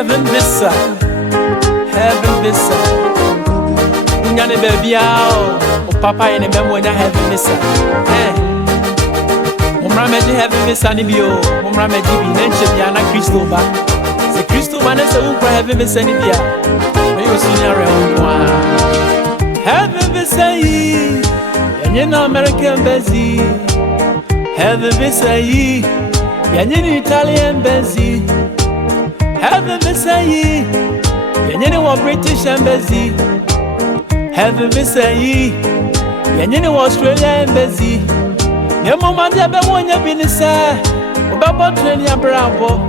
Heaven visa, heaven visa. Unyane baby ao, o papa ene memo nya heaven visa. Mumra meji heaven visa ni bio, mumra meji bi nenche bia na Kristo ba. Se Kristo ba ne se ukra heaven visa ni bia. Ayo sunya re onwa. Heaven visa yi, yenye na American bezi. Heaven visa yi, yenye ni Italian bezi. Heaven visa yi, yenye ni wa British embassy. Heaven visa yi, yenye ni wa Australia embassy. Nemo mande be wonya binisa, obabo treni abrabo.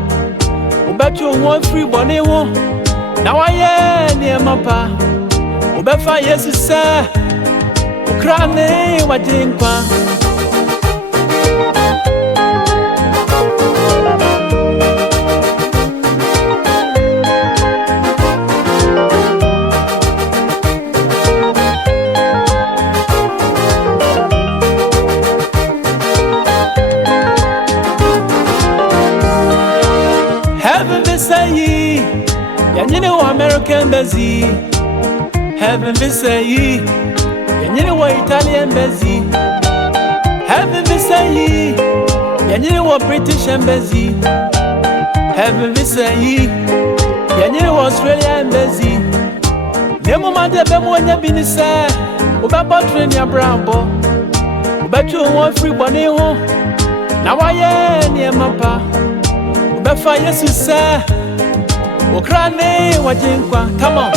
Obetu won free bone wo. Na waye ni emapa. Obefa Yesu sa. Ukrane wajinkwa. Heaven visa yi, yanyine wa American embassy. Heaven visa yi, yanyine wa Italian embassy. Heaven visa yi, yanyine wa British embassy. Heaven visa yi, yanyine wa Australia embassy. Nemo mande be mo nya binisa, obabo treni abrabo. Obetu won free bone ho. Na waye ni emapa. Befa Yesu sa Ukraine wajinkwa. Come on.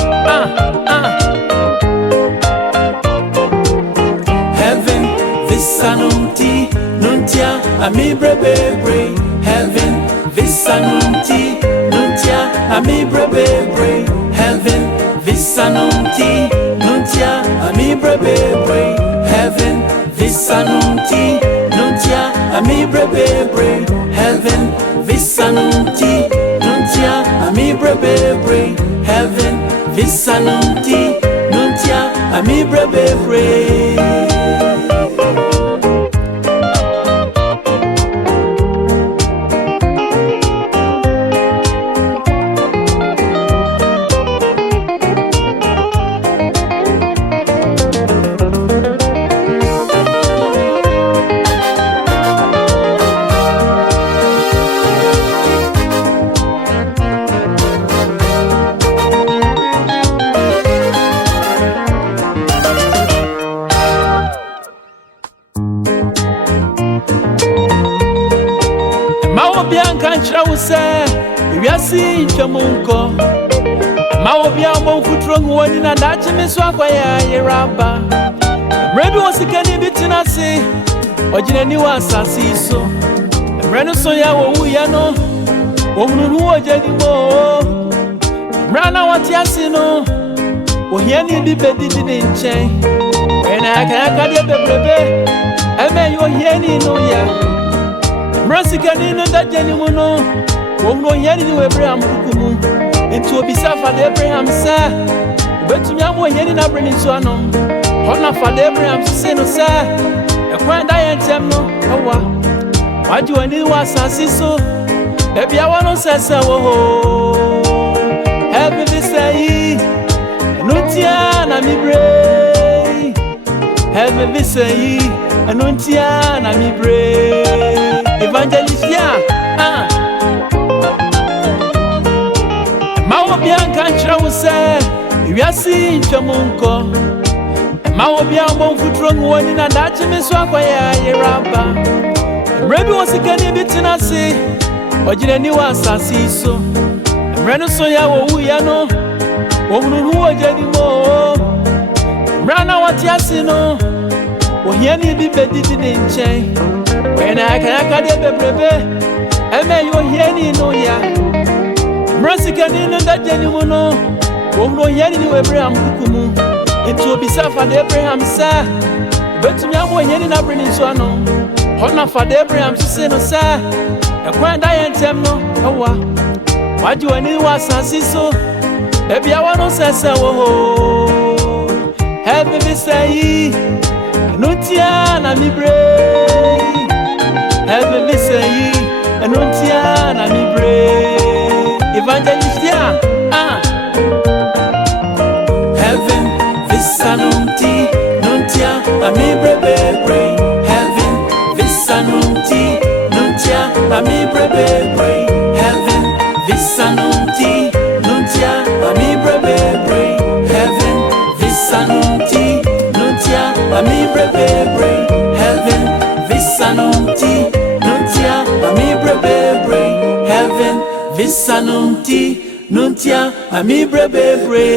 Heaven visa nuntia ami brebebre. Heaven visa nuntia ami brebebre. Heaven visa nuntia ami brebebre. Heaven visa nuntia ami brebebre. Heaven visa nuntia ami brebebre. Heaven visa nuntia ami brebebre. Bianca Chausa, Yasi Chamunko, Mawabia Mofutron, one in a Dutch Misswaya, Yeraba. Red was a candy bitin, I say, or Jenny Sassi so. Renasoya, Uyano, woman who are Jenny Rana what Yasino, or Yanni be bedded in chain. And I can't get the baby, and may your Yanni no ya. Mrasikani no da jenimuno wonno yeni we Abraham kukumu into obisafa de Abraham sa ubetumi amo yeni na breni so ano hona fa de Abraham se no sa e kwan da yentem no awa waji wani wasasi so e bia wono sesa wo ho heaven visa yi enuntia na mibre heaven visa yi enuntia na mibre. Evangelist Mawo Bianca Chausa, Yasi Chamunko, Mawo Biambo Futron, one in a Dutch Misswaya, Yeraba. Rebbe was a candy bitin, I say, or Jenny Sassi so. Renasoya, Uyano, woman who are Jenny Mo. Rana what Yasino, or Yanni be bedded in chain. When I can't get the baby, and may you hear me no ya. Mrasikani no that genuino, won't know Yanni Abraham Kukumu, into a bisafa de Abraham sa. But to me, I'm going in a bringing swano. Hona for the Abraham to say no sa. A quite diet temno, why do I need was so? Maybe I want to say so. Heaven visa yi, nuntia na mibre. Heaven visa yi, nuntia na mibre. Evangelist ya. Heaven, visa nuntia, ami brebebre. Heaven, visa nuntia, ami brebebre. Heaven, visa nuntia, ami brebebre. Heaven, visa nuntia, ami brebebre. Heaven, visa nuntia, ami brebebre. Heaven, visa nuntia, ami brebebre.